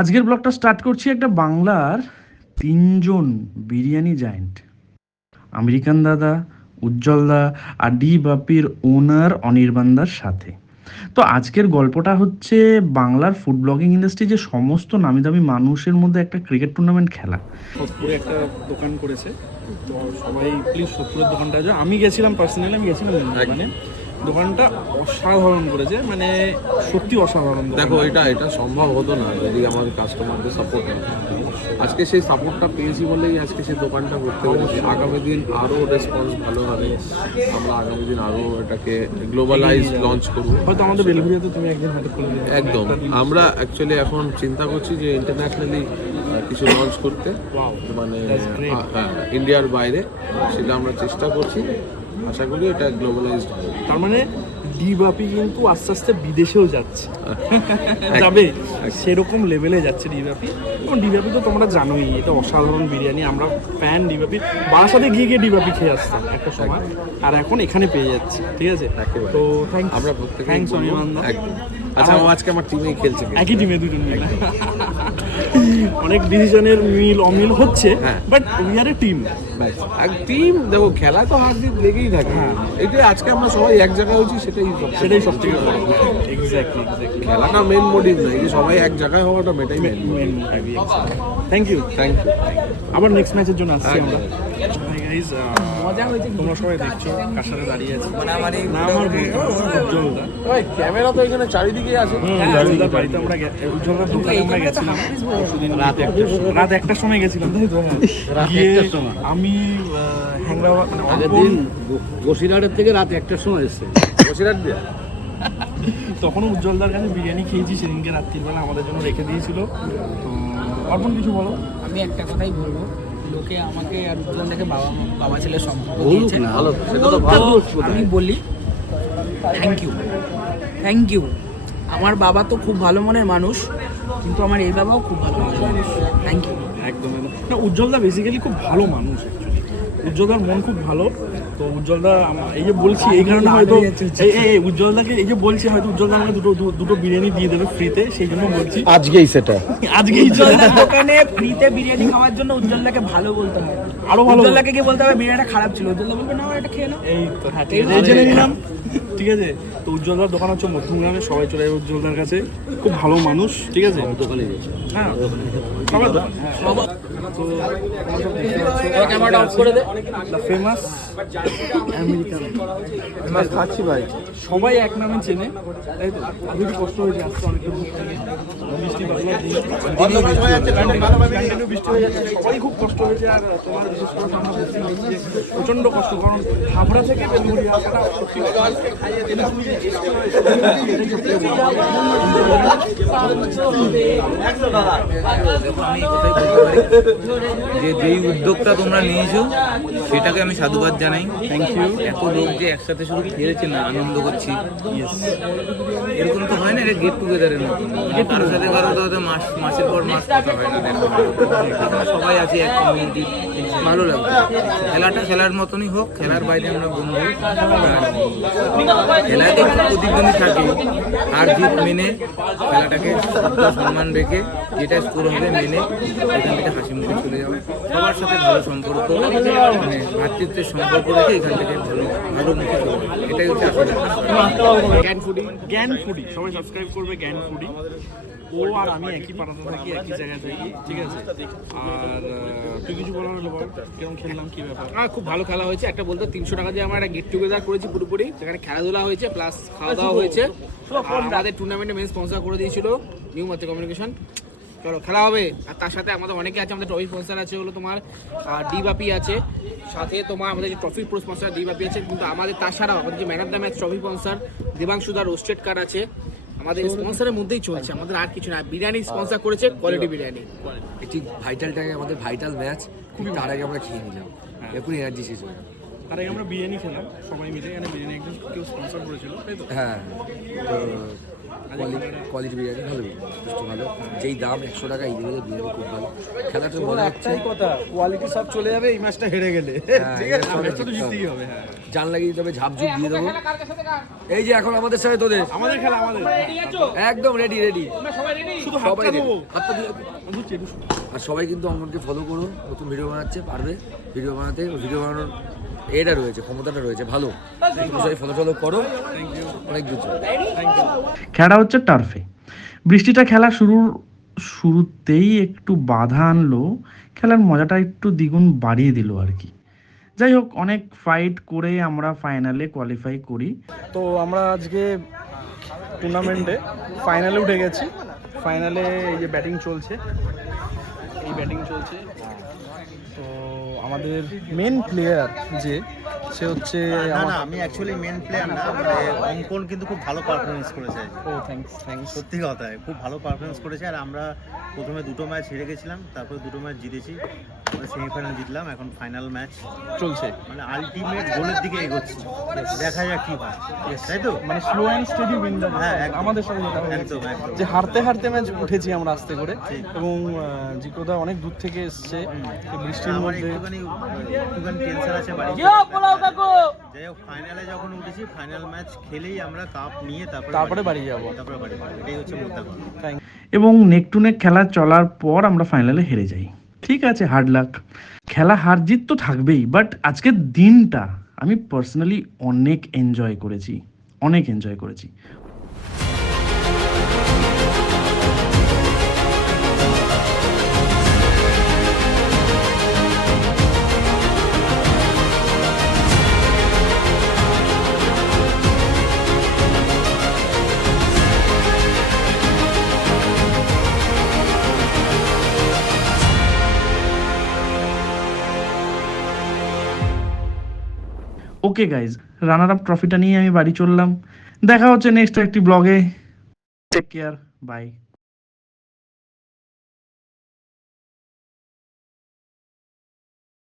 আজকের ব্লগটা স্টার্ট করছি একটা বাংলার তিনজন বিরিয়ানি জায়েন্ট, আমেরিকান দাদা, উজ্জ্বল দা আর ডি বাপির ওনার অনির্বাণদার সাথে। তো আজকের গল্পটা হচ্ছে বাংলার ফুড ব্লগিং ইন্ডাস্ট্রি যে সমস্ত নামি দামি মানুষের মধ্যে একটা ক্রিকেট টুর্নামেন্ট খেলা। সোদপুরে একটা দোকান করেছে, তো সবাই প্লিজ সোদপুরের দোকানটা যাও। আমি গেছিলাম, পার্সোনালি আমি গেছিলাম মানে দোকানটা অসাধারণ করেছে, মানে সত্যি অসাধারণ। দেখো এটা সম্ভব হতো না যদি আমার কাস্টমারদের সাপোর্ট না থাকতো। আজকে সেই সাপোর্টটা পেয়েছি বলেই আজকে সেই দোকানটা করতে পেরেছি। আগামী দিন আরও রেসপন্স ভালো হবে, আমরা আগামী দিন আরও এটাকে গ্লোবালাইজ লঞ্চ করবো। হয়তো আমাদের বেলঘুরিয়াতে তুমি একদিন হয়তো খুলবে। একদম, আমরা অ্যাকচুয়ালি এখন চিন্তা করছি যে ইন্টারন্যাশনালি কিছু লঞ্চ করতে, মানে হ্যাঁ ইন্ডিয়ার বাইরে, সেটা আমরা চেষ্টা করছি। আশা করি এটা গ্লোবালাইজড হবে। তার মানে ডি বাপি কিন্তু আস্তে আস্তে বিদেশেও যাচ্ছে, যাবে সেরকম লেভেলে যাচ্ছে ডি বাপি। এবং ডি বাপি তো তোমরা জানোই, এটা অসাধারণ বিরিয়ানি। আমরা ফ্যান ডি বাপি, বারাসাতে গিয়ে গিয়ে ডি বাপি খেয়ে আসতাম একটা সময়, আর এখন এখানে পেয়ে যাচ্ছি। ঠিক আছে, তো আমরা প্রত্যেকে থ্যাংকস অনির্বাণদা। আচ্ছা, ও আজকে আমার টিমেই খেলছে, একই টিমে দুজন মিলে অনেক ডিসিশনের মিল অমিল হচ্ছে, but we are A team. Team দেখো, খেলা তো হার জিত লেগেই থাকে। এটাই আজকে আমরা সবাই এক জায়গায় হয়েছি, সেটাই সব থেকে বড়। এক্স্যাক্টলি খেলাটা মেন মোটিভ না, এই যে সবাই এক জায়গায় হওয়াটা মেটাই মেন। Thank you. আবার নেক্সট ম্যাচের জন্য আসছি আমরা। তোমরা সবাই দেখছো কার সাথে দাঁড়িয়ে আছি। না আমার উজ্জ্বলদা, ক্যামেরা তো এখানে চারিদিকে আছে। উজ্জ্বলদার বাড়িতে আমরা উজ্জ্বলদার দোকানে আমরা গেছিলাম রাত 1টার সময় গেছিলাম, তাই তো? গিয়ে আমি হ্যাংরা মানে আগের দিন বসিরহাটের থেকে রাত 1টার সময় এসছে। বসিরহাট দিয়ে তখনও উজ্জ্বলদার কাছে বিরিয়ানি খেয়েছি, সেদিনকে রাত্রিবেলা আমাদের জন্য রেখে দিয়েছিল। তো অর্পণ কিছু বলো। আমি একটা কথাই বলবো, লোকে আমাকে আর উজ্জ্বলদাকে বাবা ছেলের সম্পর্ক বলুক দিয়েছে। না, সেটা তো ভালো। আমি বলি থ্যাংক ইউ। আমার বাবা তো খুব ভালো মনের মানুষ, কিন্তু আমার এই বাবাও খুব ভালো মনের মানুষ। Thank you. একদম না, উজ্জ্বলদা বেসিক্যালি খুব ভালো মানুষ। উজ্জ্বলদার মন খুব ভালো। তো উজ্জ্বলদা এই যে বলছি এই কারণে হয়তো এই উজ্জ্বলদাকে এই যে বলছি, হয়তো উজ্জ্বলদা আমাকে দুটো বিরিয়ানি দিয়ে দেবে ফ্রিতে, সেই জন্য বলছি আজকেই সেটা আজকেই উজ্জ্বলদার দোকানে ফ্রিতে বিরিয়ানি খাওয়ার জন্য উজ্জ্বলদাকে ভালো বলতে হয়, আরো ভালো। উজ্জ্বলদাকে গিয়ে বলতে হবে বিরিয়ানিটা খারাপ ছিল, উজ্জ্বলদা বলবে না এটা খেয়ে নাও। এই তো হ্যাঁ, ঠিক আছে, এই জেনে নিলাম। ঠিক আছে, তো উজ্জ্বলদার দোকান হচ্ছে মধ্যমগ্রামে, সবাই চলে যাবে উজ্জ্বলদার কাছে, খুব ভালো মানুষ। ঠিক আছে, দোকানে গেছে। হ্যাঁ সবার দোকান, ক্যামেরাটা অফ করে দে। ফেমাস আমেরিকান খাচ্ছি ভাই, সবাই এক নামে চেনে, তাই তো? খুবই কষ্ট হয়েছে আসতে অনেকটা দূর থেকে, বৃষ্টি কন্টিনিউ বৃষ্টি হয়ে যাচ্ছে, সবাই খুব কষ্ট হয়েছে। আর তোমার বিশেষ করে আমরা প্রচণ্ড কষ্ট, কারণ হাবড়া থেকে বেলঘুরিয়া আসাটা সত্যি আমি এই কথাই বলতে পারি যে যেই উদ্যোগটা তোমরা নিয়েছো সেটাকে আমি সাধুবাদ জানাই। Thank you. এত লোক যে একসাথে শুধু খেলছে না, আনন্দ করছি, এরকম তো হয় না, এটা গেট টুগেদারের মতো। কারোর সাথে হয়তো মাসের পর মাস কথা হয় না, দেখা হয় না। এখানে সবাই আছে এক কমিউনিটি, ভালো লাগবে। খেলাটা খেলার মতনই হোক, খেলার বাইরে আমরা বন্ধু। খেলায় তো একটু প্রতিদ্বন্দ্বী থাকে, আর জিত মেনে খেলাটাকে শ্রদ্ধা সম্মান রেখে যেটা স্কোর হবে মেনে এখান থেকে হাসি মুখে চলে যাওয়া, সবার সাথে ভালো সম্পর্ক, মানে ভ্রাতৃত্বের সম্পর্ক রেখে এখান থেকে ভালো মুখে চলে যাওয়া, এটাই হচ্ছে আসলে জ্ঞান ফুডি। সবাই সাবস্ক্রাইব করবে জ্ঞান ফুডি। ও আর আমি একই পাড়াতে থাকি, একই জায়গায় থাকি। ঠিক আছে, আর তুই কিছু বলার হলো বল, কেমন খেললাম, কি ব্যাপার? খুব ভালো খেলা হয়েছে। একটা বলতে 300 টাকা দিয়ে আমরা একটা গেট টুগেদার করেছি পুরোপুরি, যেখানে খেলাধুলা হয়েছে প্লাস খাওয়া দাওয়া হয়েছে। আর আমাদের টুর্নামেন্টে মেন স্পন্সর করে দিয়েছিল নিউ মাতে কমিউনিকেশন। চলো খেলা হবে। আর তার সাথে আমাদের অনেকে আছে, আমাদের ট্রফি স্পন্সর আছে হলো তোমার ডি বাপি আছে, সাথে তোমার আমাদের যে ট্রফি প্রো স্পন্সর ডি বাপি আছে। কিন্তু আমাদের তাছাড়াও আমাদের যে man of the match trophy sponsor দেবাংশুদা রোস্টেড কার্ড আছে। আমাদের স্পন্সরের মধ্যেই চলছে, আমাদের আর কিছু না। বিরিয়ানি স্পন্সর করেছে কোয়ালিটি বিরিয়ানি। এটি ভাইটালটাকে আমাদের ভাইটাল ম্যাচ, খুবই তার আগে আমরা খেয়ে নিলাম, এখন এনার্জি শেষ হয়ে গেল। তার আগে আমরা বিরিয়ানি খেলাম সবাই মিলে, এখানে বিরিয়ানি একজন কেউ স্পন্সর করেছিল, তাই তো? হ্যাঁ, তো কোয়ালিটি বিরিয়ানি ভালো টেস্ট ভালো, যেই দাম 100 টাকা এই দিকে বিরিয়ানি খুব ভালো। খেলাটা মজা হচ্ছে, কথা কোয়ালিটি সব চলে যাবে এই ম্যাচটা হেরে গেলে, ঠিক আছে ম্যাচটা তো জিততেই হবে। হ্যাঁ জান লাগিয়ে দিতে হবে, ঝাপঝুপ দিয়ে দেবো। এই যে এখন আমাদের সাথে তোদের আমাদের খেলা আমাদের একদম রেডি রেডি, শুধু সবাই হাতটা ready। দেবো। হাতটা দিয়ে আর সবাই কিন্তু অঙ্কনকে ফলো করো, নতুন ভিডিও বানাচ্ছে, পারবে ভিডিও বানাতে, ভিডিও বানানোর এটা রয়েছে, ক্ষমতাটা রয়েছে ভালো, তোমরা সবাই ফলো করো, অনেক দূর যাবে। খেলা হচ্ছে টার্ফে। বৃষ্টিটা খেলা শুরুতেই একটু বাধা আনলো, খেলার মজাটা একটু দ্বিগুণ বাড়িয়ে দিল আর কি। যাই হোক, অনেক ফাইট করে আমরা ফাইনালে কোয়ালিফাই করি। তো আমরা আজকে টুর্নামেন্টে ফাইনালে উঠে গেছি। ফাইনালে এই যে ব্যাটিং চলছে, এই ব্যাটিং চলছে। তো আমাদের মেন প্লেয়ার যে সে হচ্ছে না আমি অ্যাকচুয়ালি মেন প্লেয়ার না, মানে অঙ্কন কিন্তু খুব ভালো পারফরমেন্স করেছে। ও থ্যাঙ্কস। সত্যি কথা খুব ভালো পারফরমেন্স করেছে। আর আমরা প্রথমে 2টো ম্যাচ হেরে গেছিলাম, তারপরে 2টো ম্যাচ জিতেছি, আমরা সেমিফাইনাল জিতলাম, এখন ফাইনাল ম্যাচ চলছে, মানে আলটিমেট গোলের দিকে এগোচ্ছে। দেখা যাক কি হয়, তাই তো? মানে স্লো অ্যান্ড স্টেডি উইন। হ্যাঁ, একদম। আমাদের সঙ্গে যেটা হয়েছে, একদম একদম যে হারতে হারতে ম্যাচ উঠেছি আমরা আস্তে করে, এবং জিকোদা অনেক দূর থেকে এসছে এই বৃষ্টির আমার মধ্যে। একটুখানি টেনশন আছে বাড়ি। যাই হোক, ফাইনালে যখন উঠেছি, ফাইনাল ম্যাচ খেলেই আমরা কাপ নিয়ে তারপরে বাড়ি যাবো। তারপরে বাড়ি যাবো, এটাই হচ্ছে মোদ্দা কথা। এবং নেক টু নেক খেলা চলার পর আমরা ফাইনালে হেরে যাই। ঠিক আছে, হার্ড লাক, খেলা হার জিত তো থাকবেই, বাট আজকের দিনটা আমি পার্সোনালি অনেক এনজয় করেছি। ওকে গাইজ, রানার আপ ট্রফিটা নিয়ে আমি বাড়ি চললাম। দেখা হচ্ছে নেক্সট একটি ব্লগে। Take care, by.